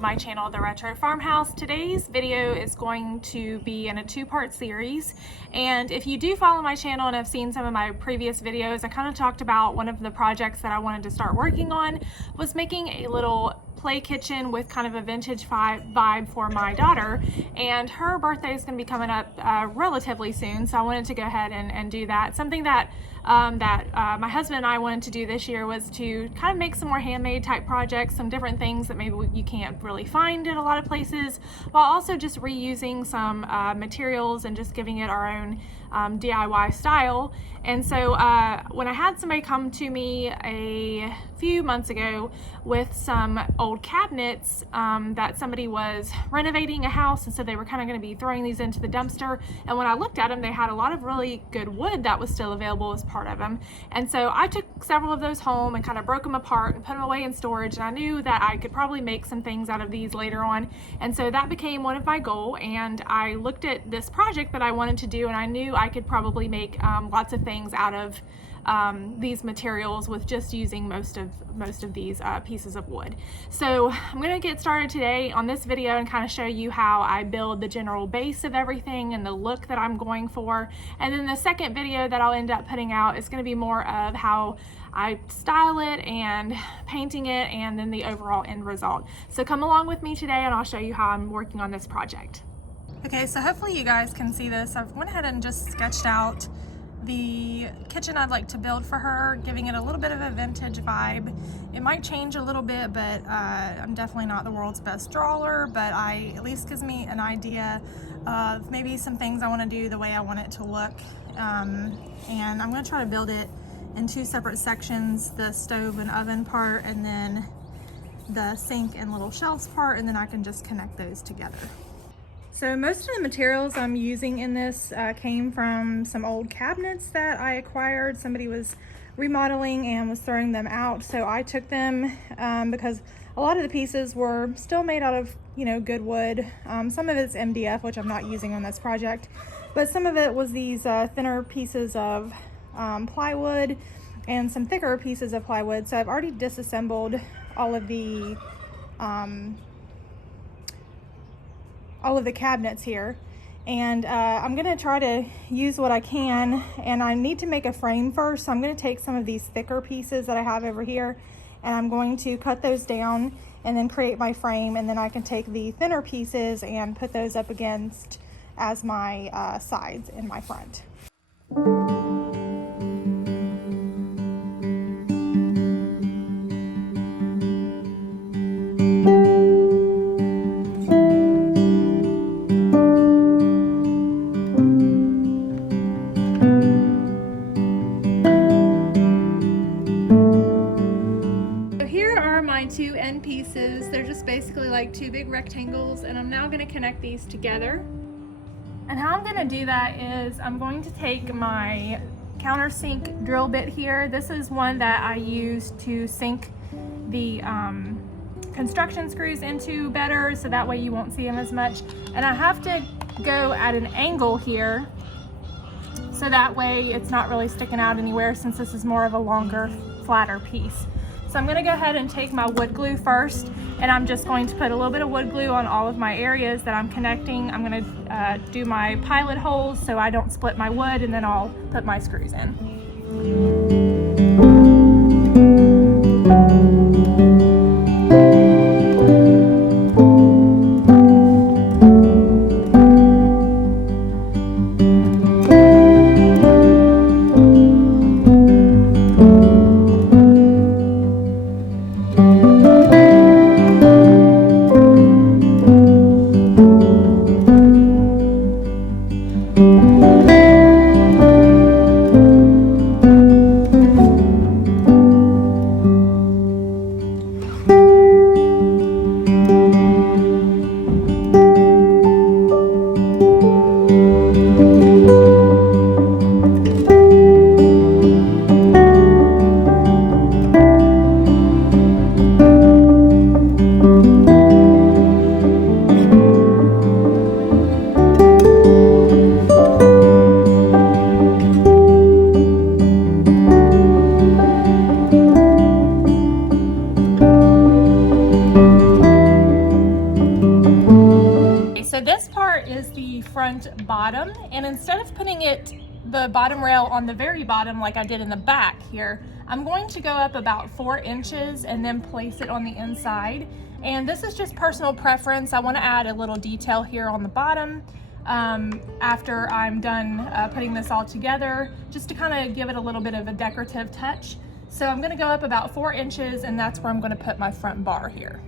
my channel, The Retro Farmhouse. Today's video is going to be in a two-part series, and if you do follow my channel and have seen some of my previous videos, I kind of talked about one of the projects that I wanted to start working on was making a little play kitchen with kind of a vintage vibe for my daughter, and her birthday is going to be coming up relatively soon, so I wanted to go ahead and do that. Something that my husband and I wanted to do this year was to kind of make some more handmade type projects, some different things that maybe you can't really find in a lot of places, while also just reusing some materials and just giving it our own DIY style. And so when I had somebody come to me a few months ago with some old cabinets that somebody was renovating a house, and so they were kind of going to be throwing these into the dumpster, and when I looked at them, they had a lot of really good wood that was still available as part of them. And so I took several of those home and kind of broke them apart and put them away in storage, and I knew that I could probably make some things out of these later on, and so that became one of my goals. And I looked at this project that I wanted to do, and I knew I could probably make lots of things out of these materials with just using most of these pieces of wood. So I'm going to get started today on this video and kind of show you how I build the general base of everything and the look that I'm going for. And then the second video that I'll end up putting out is going to be more of how I style it and painting it, and then the overall end result. So come along with me today and I'll show you how I'm working on this project. Okay, so hopefully you guys can see this. I've went ahead and just sketched out the kitchen I'd like to build for her, giving it a little bit of a vintage vibe. It might change a little bit, but I'm definitely not the world's best drawer, but at least gives me an idea of maybe some things I want to do the way I want it to look. And I'm going to try to build it in two separate sections, the stove and oven part, and then the sink and little shelves part, and then I can just connect those together. So most of the materials I'm using in this came from some old cabinets that I acquired. Somebody was remodeling and was throwing them out, so I took them because a lot of the pieces were still made out of, good wood. Some of it's MDF, which I'm not using on this project, but some of it was these thinner pieces of plywood and some thicker pieces of plywood. So I've already disassembled all of the cabinets here, and I'm gonna try to use what I can, and I need to make a frame first. So I'm gonna take some of these thicker pieces that I have over here, and I'm going to cut those down and then create my frame, and then I can take the thinner pieces and put those up against as my sides in my front. Two end pieces. They're just basically like two big rectangles, and I'm now going to connect these together. And how I'm going to do that is I'm going to take my countersink drill bit here. This is one that I use to sink the construction screws into better, so that way you won't see them as much. And I have to go at an angle here, so that way it's not really sticking out anywhere, since this is more of a longer, flatter piece. So I'm going to go ahead and take my wood glue first, and I'm just going to put a little bit of wood glue on all of my areas that I'm connecting. I'm going to do my pilot holes so I don't split my wood, and then I'll put my screws in. and instead of putting the bottom rail on the very bottom like I did in the back here, I'm going to go up about 4 inches and then place it on the inside. And this is just personal preference. I want to add a little detail here on the bottom after I'm done putting this all together, just to kind of give it a little bit of a decorative touch. So I'm going to go up about 4 inches, and that's where I'm going to put my front bar here.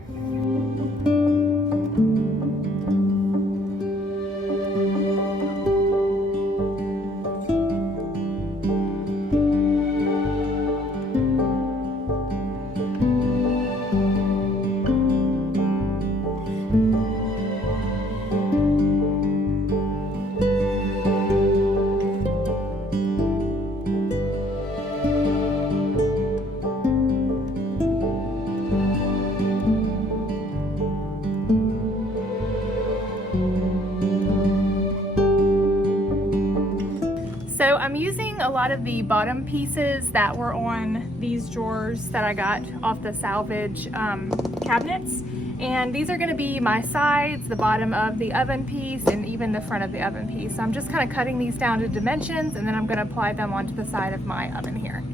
So I'm using a lot of the bottom pieces that were on these drawers that I got off the salvage cabinets. And these are going to be my sides, the bottom of the oven piece, and even the front of the oven piece. So I'm just kind of cutting these down to dimensions, and then I'm going to apply them onto the side of my oven here.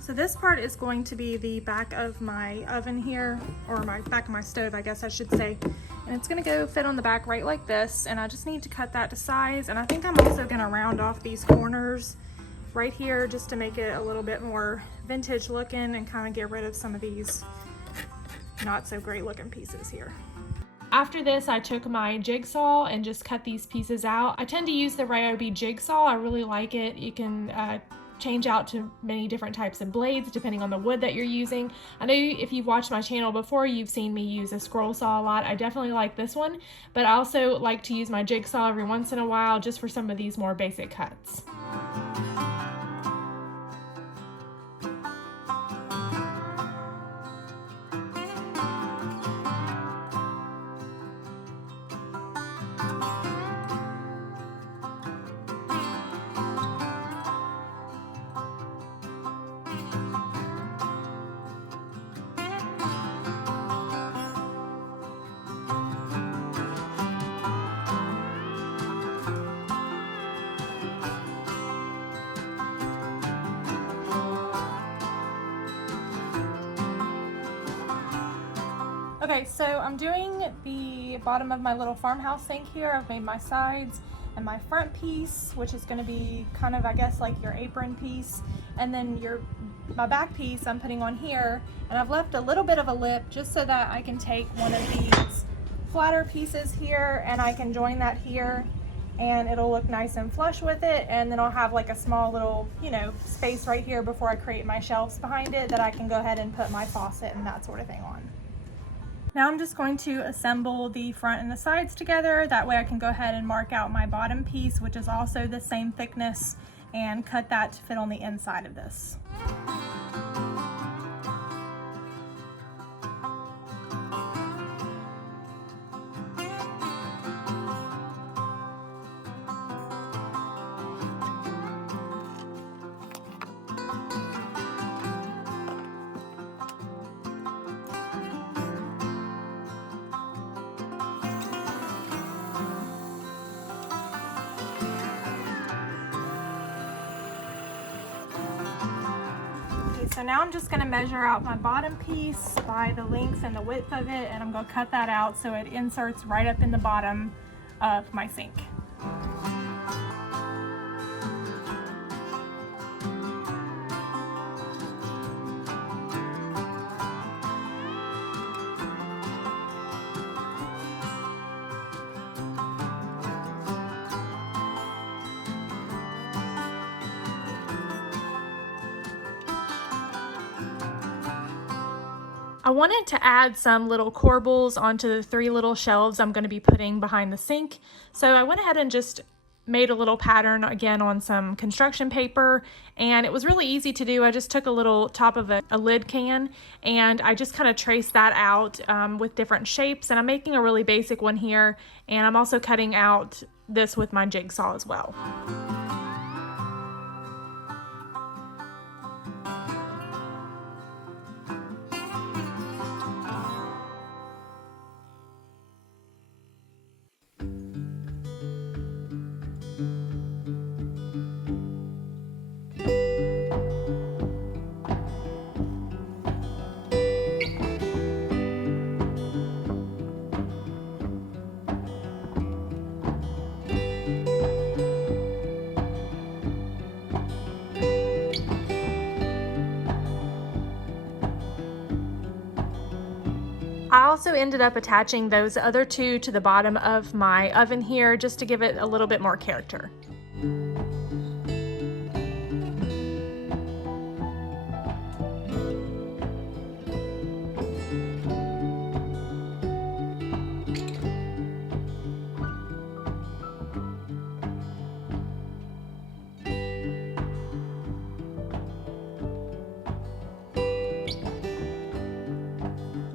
So this part is going to be the back of my oven here, or my back of my stove, I guess I should say. And it's gonna go fit on the back right like this, and I just need to cut that to size. And I think I'm also gonna round off these corners right here just to make it a little bit more vintage looking and kind of get rid of some of these not so great looking pieces here. After this, I took my jigsaw and just cut these pieces out. I tend to use the Ryobi jigsaw. I really like it. You can change out to many different types of blades depending on the wood that you're using. I know if you've watched my channel before, you've seen me use a scroll saw a lot. I definitely like this one, but I also like to use my jigsaw every once in a while just for some of these more basic cuts. Okay, so I'm doing the bottom of my little farmhouse sink here. I've made my sides and my front piece, which is going to be kind of, I guess, like your apron piece, and then my back piece I'm putting on here, and I've left a little bit of a lip just so that I can take one of these flatter pieces here and I can join that here, and it'll look nice and flush with it, and then I'll have like a small little, you know, space right here before I create my shelves behind it that I can go ahead and put my faucet and that sort of thing on. Now I'm just going to assemble the front and the sides together. That way I can go ahead and mark out my bottom piece, which is also the same thickness, and cut that to fit on the inside of this. So now I'm just going to measure out my bottom piece by the length and the width of it, and I'm going to cut that out so it inserts right up in the bottom of my sink. I wanted to add some little corbels onto the 3 little shelves I'm going to be putting behind the sink. So I went ahead and just made a little pattern again on some construction paper, and it was really easy to do. I just took a little top of a lid can and I just kind of traced that out with different shapes, and I'm making a really basic one here, and I'm also cutting out this with my jigsaw as well. I also ended up attaching those other 2 to the bottom of my oven here just to give it a little bit more character.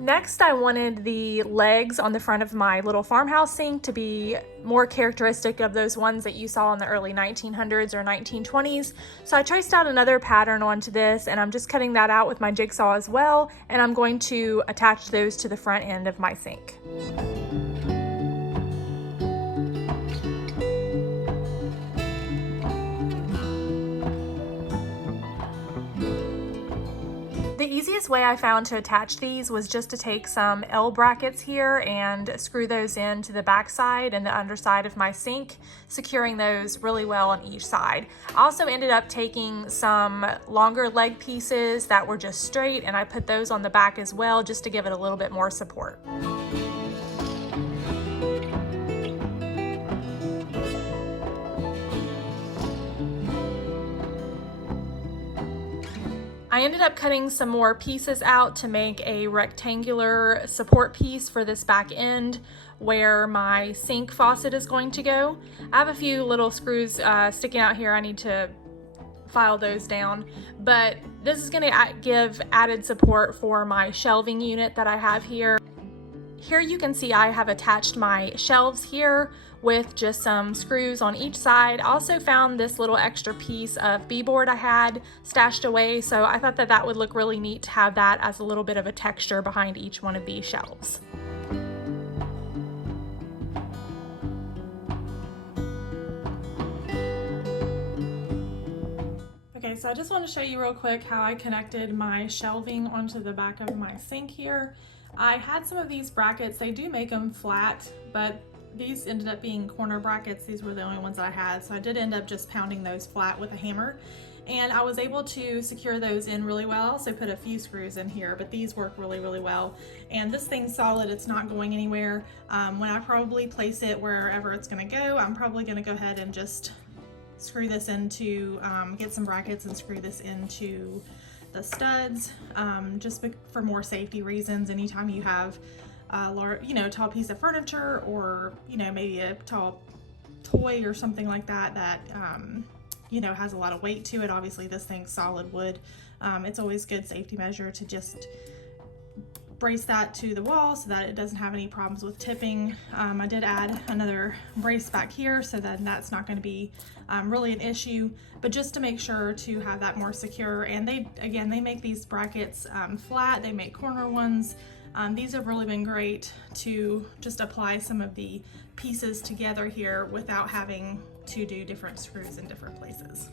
Next, I wanted the legs on the front of my little farmhouse sink to be more characteristic of those ones that you saw in the early 1900s or 1920s. So I traced out another pattern onto this, and I'm just cutting that out with my jigsaw as well, and I'm going to attach those to the front end of my sink. The easiest way I found to attach these was just to take some L brackets here and screw those into the back side and the underside of my sink, securing those really well on each side. I also ended up taking some longer leg pieces that were just straight, and I put those on the back as well just to give it a little bit more support. I ended up cutting some more pieces out to make a rectangular support piece for this back end where my sink faucet is going to go. I have a few little screws sticking out here. I need to file those down, but this is going to give added support for my shelving unit that I have here. Here you can see I have attached my shelves here with just some screws on each side. I also found this little extra piece of beadboard I had stashed away, so I thought that that would look really neat to have that as a little bit of a texture behind each one of these shelves. Okay, so I just want to show you real quick how I connected my shelving onto the back of my sink here. I had some of these brackets. They do make them flat, but these ended up being corner brackets. These were the only ones I had, so I did end up just pounding those flat with a hammer, and I was able to secure those in really well. So put a few screws in here, but these work really well, and this thing's solid. It's not going anywhere. When I probably place it wherever it's going to go, I'm probably going to go ahead and just screw this into get some brackets and screw this into the studs, just for more safety reasons. Anytime you have a large, tall piece of furniture, or maybe a tall toy or something like that that has a lot of weight to it. Obviously this thing's solid wood. It's always good safety measure to just brace that to the wall so that it doesn't have any problems with tipping. I did add another brace back here, so that that's not going to be really an issue, but just to make sure to have that more secure. And they make these brackets flat. They make corner ones. These have really been great to just apply some of the pieces together here without having to do different screws in different places.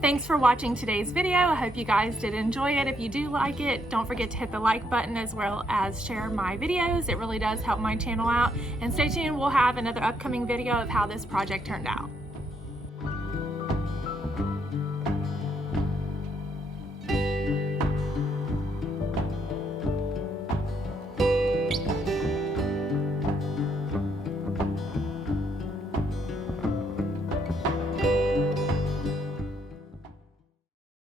Thanks for watching today's video. I hope you guys did enjoy it. If you do like it, don't forget to hit the like button as well as share my videos. It really does help my channel out. And stay tuned, we'll have another upcoming video of how this project turned out.